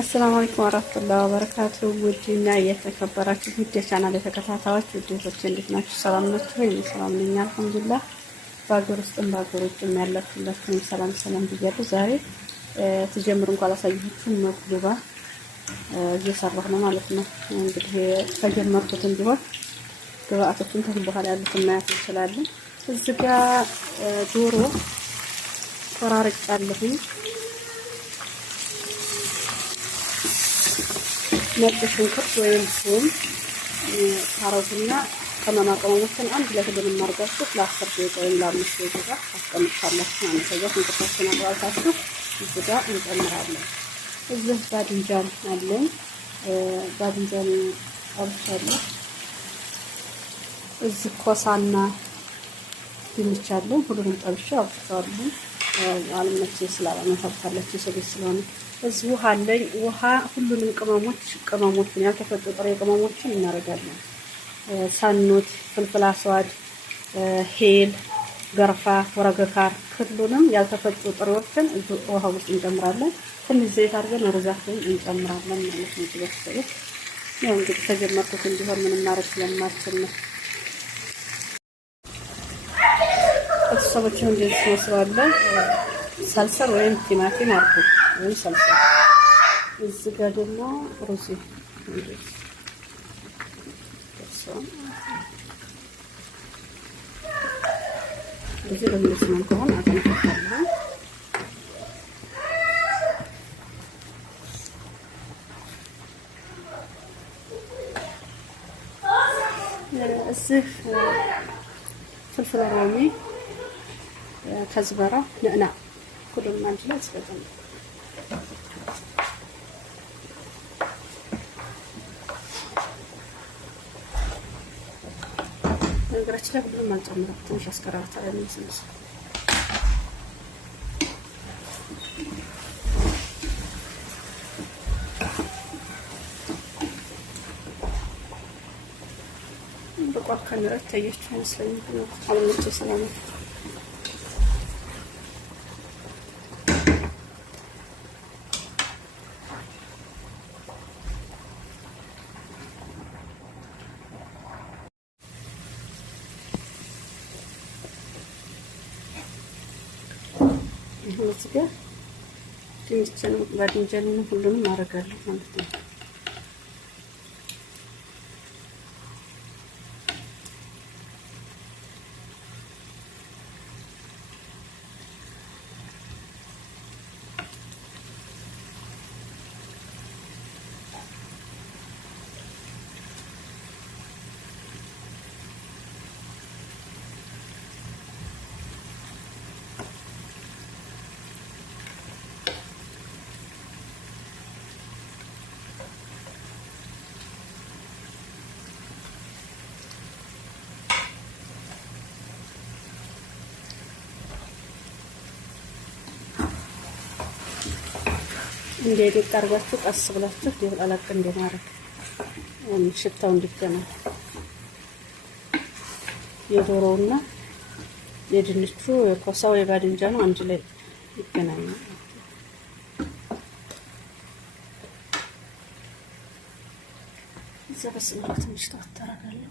አሰላሙ አለይኩም ወራህመቱላሂ ወበረካቱ። ውድና የተከበራችሁ ውድ የቻናል ተከታታዮች ውዴቶች እንዴት ናችሁ? ሰላም ናችሁ ወይ? ሰላም ነኝ አልሐምዱሊላህ። በአገር ውስጥም በአገር ውጭም ያላችሁላችሁ ሰላም ሰላም ብያለሁ። ዛሬ ትጀምሩ እንኳን አላሳየኋችሁም መቅሉባ እየሰራሁ ነው ማለት ነው። እንግዲህ ከጀመርኩትም ቢሆን ግብአቶችን ከዚህ በኋላ ያሉትን ማየት እንችላለን። እዚህ ጋር ዶሮ ቆራርጫለሁኝ። ነጭ ሽንኩርት ወይም ቱም ካሮትና ቅመማ ቅመሞችን አንድ ላይ ሁሉንም አድርጋችሁ ለ10 ደቂቃ ወይም ለ5 ደቂቃ አስቀምጣላችሁ ማለት ነው። ሽንኩርታችሁን አብራታችሁ እዚህ ጋር እንጨምራለን። እዚህ ባድንጃን አለኝ። ባድንጃን አብሻለሁ። እዚህ ኮሳና ድንች አለኝ። ሁሉንም ጠብሼ አብሽቻለሁ። አልመቼ ስላላመጣታለች ሰቤት ስለሆነ እዚህ ውሃ አለኝ። ውሃ ሁሉንም ቅመሞችን ያልተፈጩ ጥሬ ቅመሞችን እናደርጋለን። ሳኖት፣ ፍልፍል አስዋድ፣ ሄል፣ ገርፋ፣ ወረገካር ሁሉንም ያልተፈጩ ጥሬዎችን ውሃ ውስጥ እንጨምራለን። ትንሽ ዘይት አድርገን ሩዛችን እንጨምራለን ማለት ነው። ቤተሰቦች ያው እንግዲህ ተጀመርኩት እንዲሆን ምንም ማድረግ ስለማልችል ነው። ቤተሰቦች እንደዚህ መስዋለን። ሰልሰል ወይም ቲማቲም አርኩ ወይም ሰልሰል። እዚህ ጋር ደግሞ ሩዝ እዚህ ለምንስ ነው ከሆነ አጥንታለሁ። እዚህ ፍልፍል ሮሚ ከዝበራ ነዕና ሁሉንም አንድ ላይ አስገባለሁ። ነገራችን ላይ ሁሉንም አልጨምርም። ትንሽ አስቀራርታለሁ መስለኝ። በቋፍ ካሜራ ታያችሁ መስለኝ። አሁን ሰላም እዚህ ጋር ድንችን ባድንጃንን ሁሉንም አደርጋለሁ ማለት ነው። እንዴት አድርጋችሁ ቀስ ብላችሁ ይወላላቅ እንደማረግ ሽታው እንዲገናኝ የዶሮውና የድንቹ የኮሳው የባድንጃኑ አንድ ላይ ይገናኛል። እዛ በስመ ትንሽ ተወተራለሁ።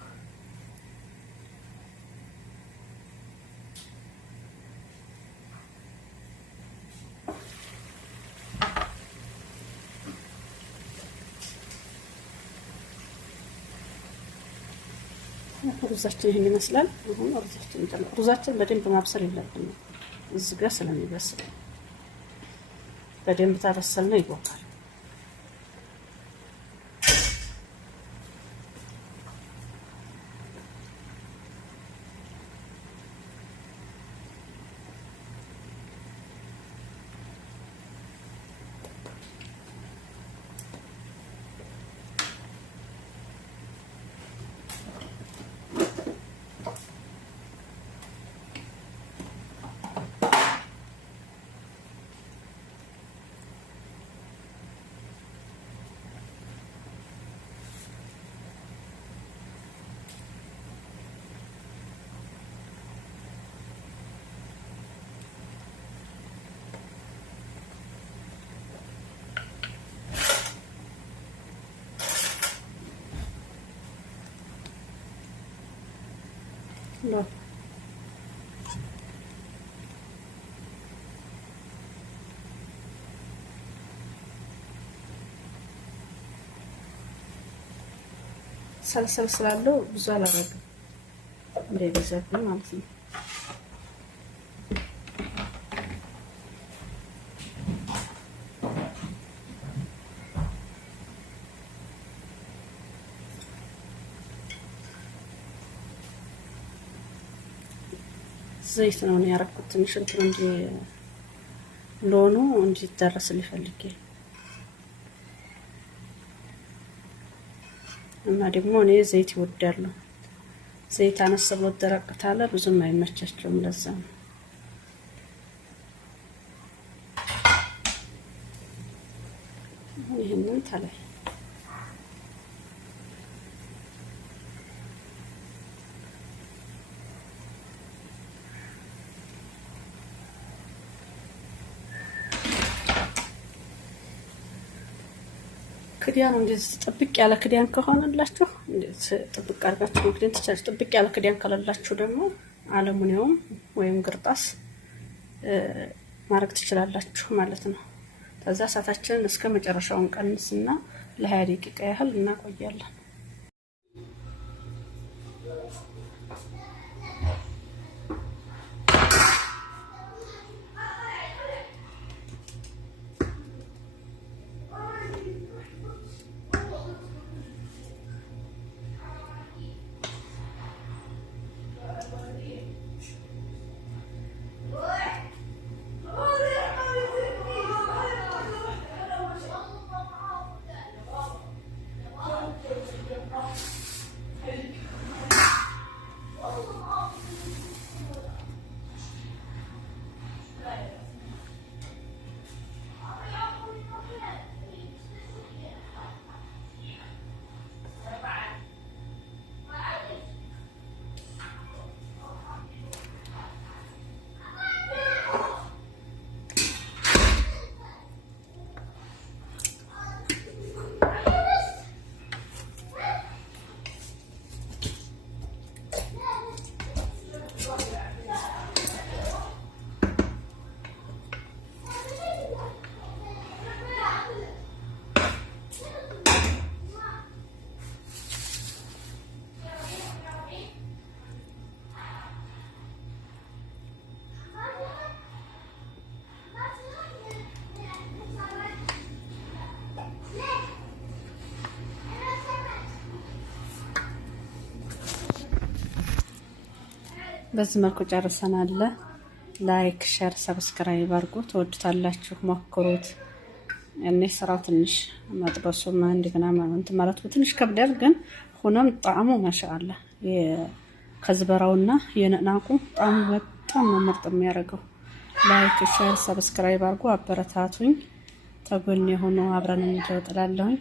ሩዛችን ይሄን ይመስላል። አሁን ሩዛችን በደንብ ማብሰል የለብንም። እዚህ ጋር ስለሚበስል በደንብ ታበሰልነው ይወጣል። ሰልሰል ስላለው ብዙ አላረግም እንደበዛብኝ ማለት ነው። ዘይት ነው ያረኩት ትንሽ እንትን እንጂ ሎኑ እንዲደረስልኝ ፈልጌ እና ደግሞ እኔ ዘይት ይወዳለሁ። ዘይት አነስ ብሎ ደረቅ ካለ ብዙም አይመቻቸውም። ለዛ ነው ይሄንን ታላይ ክዳኑ እንደዚህ ጥብቅ ያለ ክዳን ከሆነላችሁ እንደዚህ ጥብቅ አድርጋችሁ መክደን ትችላላችሁ። ጥብቅ ያለ ክዳን ካላላችሁ ደግሞ አሉሚኒየም ወይም ግርጣስ ማድረግ ትችላላችሁ ማለት ነው። ከዛ እሳታችንን እስከ መጨረሻው እንቀንስና ለ20 ደቂቃ ያህል እናቆያለን። በዚህ መልኩ ጨርሰናል። ላይክ፣ ሼር፣ ሰብስክራይብ አድርጉ። ተወዱታላችሁ፣ ሞክሩት። እኔ ስራው ትንሽ መጥበሱም እንደገና እንትን ማለት ትንሽ ከብዳል፣ ግን ሆኖም ጣዕሙ ማሻአላ የከዝበራውና የነናቁ ጣዕሙ በጣም ነው ምርጥ የሚያደርገው። ላይክ፣ ሼር፣ ሰብስክራይብ አድርጉ። አበረታቱኝ። ተጎን የሆኑ አብረን እንጀጥላለሁኝ።